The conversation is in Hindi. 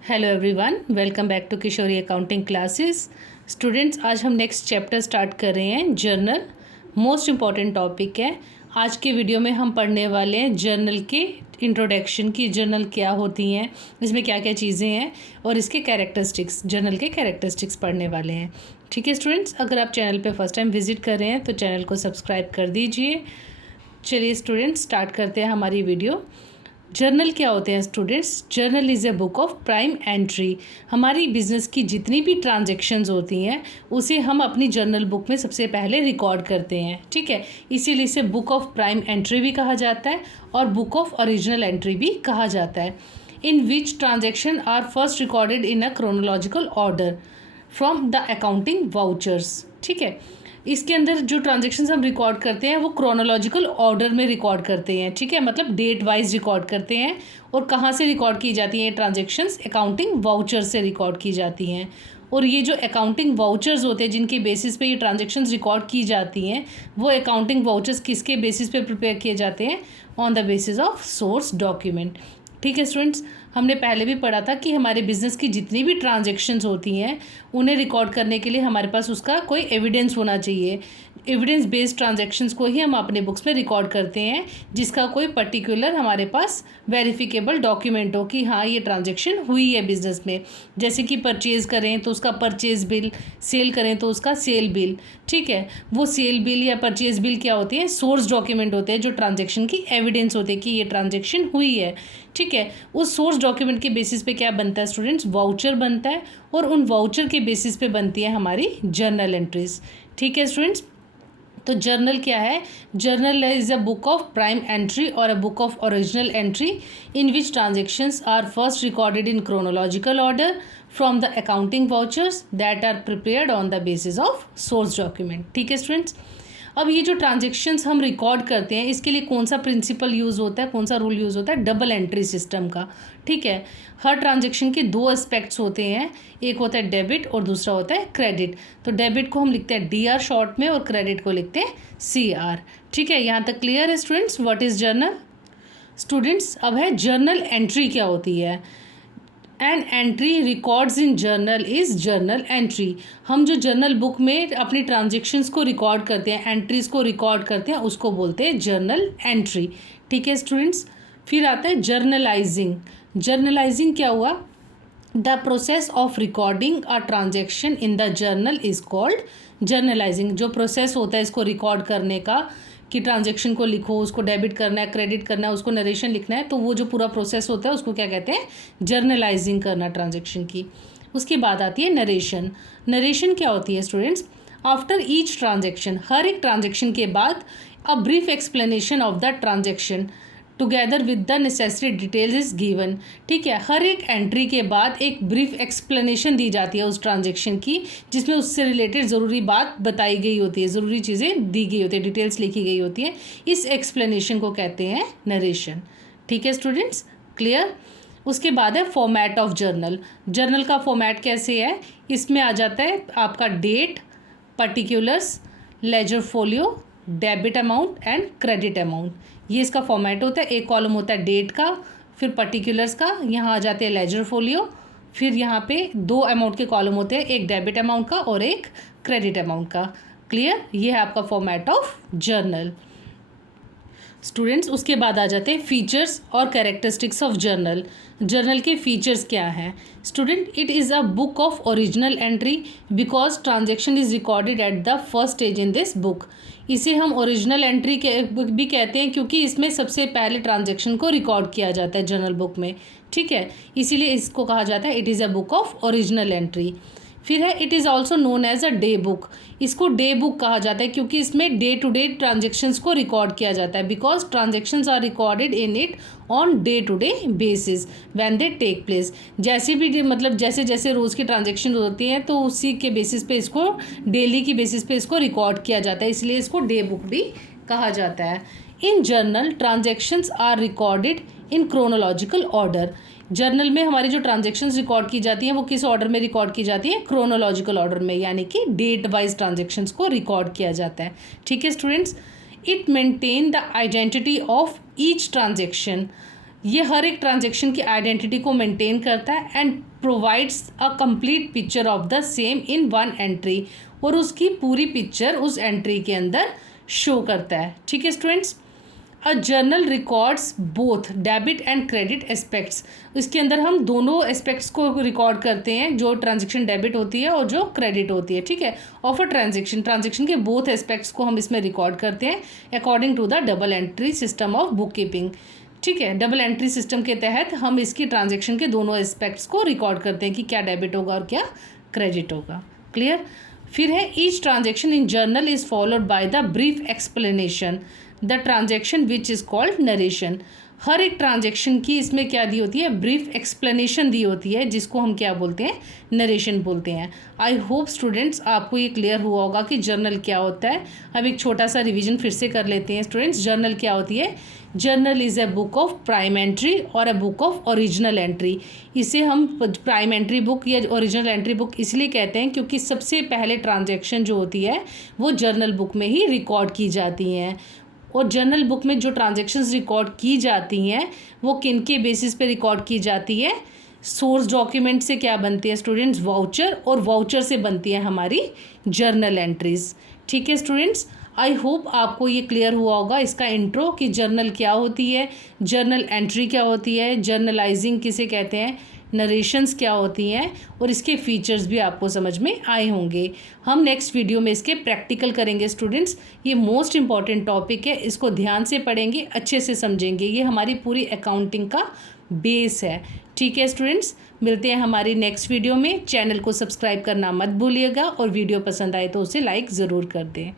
Hello everyone, welcome back to Kishori accounting classes. Students, आज हम नेक्स्ट चैप्टर स्टार्ट कर रहे हैं। जर्नल मोस्ट इम्पॉर्टेंट टॉपिक है। आज के वीडियो में हम पढ़ने वाले हैं जर्नल के इंट्रोडक्शन की, जर्नल क्या होती हैं, इसमें क्या क्या चीज़ें हैं और इसके कैरेक्टरिस्टिक्स, जर्नल के कैरेक्टरिस्टिक्स पढ़ने वाले हैं। ठीक है स्टूडेंट्स, अगर आप चैनल पे फर्स्ट टाइम विजिट कर रहे हैं तो चैनल को सब्सक्राइब कर दीजिए। चलिए स्टूडेंट्स, स्टार्ट करते हैं हमारी वीडियो। जर्नल क्या होते हैं students? Journal is a book of prime entry. हमारी बिजनेस की जितनी भी ट्रांजैक्शंस होती हैं उसे हम अपनी जर्नल बुक में सबसे पहले रिकॉर्ड करते हैं। ठीक है, इसीलिए इसे बुक ऑफ प्राइम एंट्री भी कहा जाता है और बुक ऑफ ओरिजिनल एंट्री भी कहा जाता है। In which transaction are first recorded in a chronological order from the accounting vouchers. ठीक है, इसके अंदर जो ट्रांजेक्शन्स हम रिकॉर्ड करते हैं वो क्रोनोलॉजिकल ऑर्डर में रिकॉर्ड करते हैं। ठीक है, मतलब डेट वाइज रिकॉर्ड करते हैं। और कहाँ से रिकॉर्ड की जाती हैं ट्रांजेक्शन्स? अकाउंटिंग वाउचर से रिकॉर्ड की जाती हैं। और ये जो अकाउंटिंग वाउचर्स होते हैं जिनके बेसिस पे ये ट्रांजेक्शन्स रिकॉर्ड की जाती हैं, वो अकाउंटिंग वाउचर्स किसके बेसिस पे प्रिपेयर किए जाते हैं? On the basis of source document. ठीक है स्टूडेंट्स, हमने पहले भी पढ़ा था कि हमारे बिजनेस की जितनी भी ट्रांजैक्शंस होती हैं उन्हें रिकॉर्ड करने के लिए हमारे पास उसका कोई एविडेंस होना चाहिए। एविडेंस बेस्ड ट्रांजैक्शंस को ही हम अपने बुक्स में रिकॉर्ड करते हैं, जिसका कोई पर्टिकुलर हमारे पास वेरिफिकेबल डॉक्यूमेंट हो कि हाँ ये ट्रांजैक्शन हुई है बिजनेस में। जैसे कि परचेज़ करें तो उसका परचेज़ बिल, सेल करें तो उसका सेल बिल। ठीक है, वो सेल बिल या परचेज़ बिल क्या होती है? सोर्स डॉक्यूमेंट होते हैं जो ट्रांजैक्शन की एविडेंस होते हैं कि ये ट्रांजैक्शन हुई है। ठीक है, उस सोर्स डॉक्यूमेंट के बेसिस पे क्या बनता है स्टूडेंट्स? वाउचर बनता है। और उन वाउचर के बेसिस पे बनती है हमारी जर्नल एंट्रीज। ठीक है स्टूडेंट्स, तो जर्नल क्या है? Journal is a book of prime entry और a book of original entry in which transactions are first recorded in chronological order from the accounting vouchers that are prepared on the basis of source document. ठीक है स्टूडेंट्स, अब ये जो ट्रांजेक्शन्स हम रिकॉर्ड करते हैं इसके लिए कौन सा प्रिंसिपल यूज़ होता है, कौन सा रूल यूज़ होता है? डबल एंट्री सिस्टम का। ठीक है, हर ट्रांजेक्शन के दो एस्पेक्ट्स होते हैं, एक होता है डेबिट और दूसरा होता है क्रेडिट। तो डेबिट को हम लिखते हैं DR शॉर्ट में और क्रेडिट को लिखते हैं CR। ठीक है, यहाँ तक क्लियर है students? What is journal? Students, अब है जर्नल एंट्री क्या होती है। An entry records in journal is journal entry. हम जो जर्नल बुक में अपनी ट्रांजेक्शन्स को रिकॉर्ड करते हैं, एंट्रीज को रिकॉर्ड करते हैं, उसको बोलते हैं जर्नल एंट्री। ठीक है स्टूडेंट्स, फिर आता है जर्नलाइजिंग। जर्नलाइजिंग क्या हुआ? The process of recording a transaction in the journal is called journalising. जो प्रोसेस होता है इसको रिकॉर्ड करने का कि ट्रांजेक्शन को लिखो, उसको डेबिट करना है, क्रेडिट करना है, उसको नरेशन लिखना है, तो वो जो पूरा प्रोसेस होता है उसको क्या कहते हैं? जर्नलाइजिंग करना ट्रांजेक्शन की। उसके बाद आती है नरेशन। नरेशन क्या होती है स्टूडेंट्स? आफ्टर ईच ट्रांजेक्शन, हर एक ट्रांजेक्शन के बाद a brief explanation of the transaction together with the necessary details is given. ठीक है, हर एक एंट्री के बाद एक ब्रीफ एक्सप्लेनेशन दी जाती है उस ट्रांजेक्शन की, जिसमें उससे रिलेटेड ज़रूरी बात बताई गई होती है, ज़रूरी चीज़ें दी गई होती है, डिटेल्स लिखी गई होती है। इस एक्सप्लेनेशन को कहते हैं नरेशन। ठीक है स्टूडेंट्स, क्लियर? उसके बाद है फॉर्मेट ऑफ जर्नल। जर्नल का फॉर्मेट कैसे है? इसमें आ जाता है आपका date, particulars, ledger folio, debit amount and credit amount. ये इसका फॉर्मेट होता है। एक कॉलम होता है डेट का, फिर पर्टिकुलर्स का, यहाँ आ जाते हैं लेजर फोलियो, फिर यहाँ पे दो अमाउंट के कॉलम होते हैं, एक डेबिट अमाउंट का और एक क्रेडिट अमाउंट का। क्लियर? ये है आपका फॉर्मेट ऑफ जर्नल। स्टूडेंट्स, उसके बाद आ जाते हैं फीचर्स और कैरेक्टरिस्टिक्स ऑफ जर्नल। जर्नल के फीचर्स क्या हैं student? It is a book of original entry because transaction is recorded at the first stage in this book. इसे हम ओरिजिनल एंट्री के भी कहते हैं क्योंकि इसमें सबसे पहले ट्रांजेक्शन को रिकॉर्ड किया जाता है जर्नल बुक में। ठीक है, इसीलिए इसको कहा जाता है it is a book of original entry. फिर है it is also known as a day book. इसको डे बुक कहा जाता है क्योंकि इसमें डे टू डे ट्रांजेक्शन्स को रिकॉर्ड किया जाता है, because transactions are recorded in it on day to day basis when they take place. जैसे भी मतलब जैसे जैसे रोज़ की ट्रांजेक्शन होती हैं तो उसी के बेसिस पे इसको, डेली की बेसिस पे इसको रिकॉर्ड किया जाता है, इसलिए इसको डे बुक भी कहा जाता है। In journal transactions are recorded in chronological order. Journal में हमारी जो ट्रांजेक्शन्स रिकॉर्ड की जाती हैं वो किस ऑर्डर में रिकॉर्ड की जाती हैं? क्रोनोलॉजिकल ऑर्डर में, यानी कि डेट वाइज ट्रांजेक्शन्स को रिकॉर्ड किया जाता है। ठीक है students, it maintain the identity of each transaction ये हर एक ट्रांजैक्शन की आइडेंटिटी को मेंटेन करता है and provides a complete picture of the same in one entry, और उसकी पूरी पिक्चर उस एंट्री के अंदर शो करता है। ठीक है students. A journal records both debit and credit aspects, इसके अंदर हम दोनों एस्पेक्ट्स को रिकॉर्ड करते हैं, जो ट्रांजैक्शन डेबिट होती है और जो क्रेडिट होती है। ठीक है, ऑफ अ ट्रांजैक्शन के बोथ एस्पेक्ट्स को हम इसमें रिकॉर्ड करते हैं according to the double entry system of book keeping. ठीक है, डबल एंट्री सिस्टम के तहत हम इसकी ट्रांजैक्शन के दोनों एस्पेक्ट्स को रिकॉर्ड करते हैं कि क्या डेबिट होगा और क्या क्रेडिट होगा। क्लियर। फिर है each transaction in journal is followed by the brief explanation the transaction which is called narration. हर एक ट्रांजैक्शन की इसमें क्या दी होती है, ब्रीफ एक्सप्लेनेशन दी होती है, जिसको हम क्या बोलते हैं, नरेशन बोलते हैं। आई होप स्टूडेंट्स आपको ये क्लियर हुआ होगा कि जर्नल क्या होता है। अब एक छोटा सा रिवीजन फिर से कर लेते हैं स्टूडेंट्स। जर्नल क्या होती है? Journal is a book of prime entry और a book of original entry. इसे हम प्राइम एंट्री बुक या ओरिजिनल एंट्री बुक इसलिए कहते हैं क्योंकि सबसे पहले ट्रांजैक्शन जो होती है वो जर्नल बुक में ही रिकॉर्ड की जाती हैं। और जर्नल बुक में जो ट्रांजैक्शंस रिकॉर्ड की जाती हैं वो किन के बेसिस पे रिकॉर्ड की जाती है? सोर्स डॉक्यूमेंट से क्या बनती है स्टूडेंट्स? वाउचर, और वाउचर से बनती है हमारी जर्नल एंट्रीज। ठीक है स्टूडेंट्स, आई होप आपको ये क्लियर हुआ होगा इसका इंट्रो कि जर्नल क्या होती है, जर्नल एंट्री क्या होती है, जर्नलाइजिंग किसे कहते हैं, नरेशंस क्या होती हैं, और इसके फीचर्स भी आपको समझ में आए होंगे। हम नेक्स्ट वीडियो में इसके प्रैक्टिकल करेंगे स्टूडेंट्स। ये मोस्ट इंपॉर्टेंट टॉपिक है, इसको ध्यान से पढ़ेंगे, अच्छे से समझेंगे। ये हमारी पूरी अकाउंटिंग का बेस है। ठीक है स्टूडेंट्स, मिलते हैं हमारी नेक्स्ट वीडियो में। चैनल को सब्सक्राइब करना मत भूलिएगा और वीडियो पसंद आए तो उसे लाइक ज़रूर कर दें।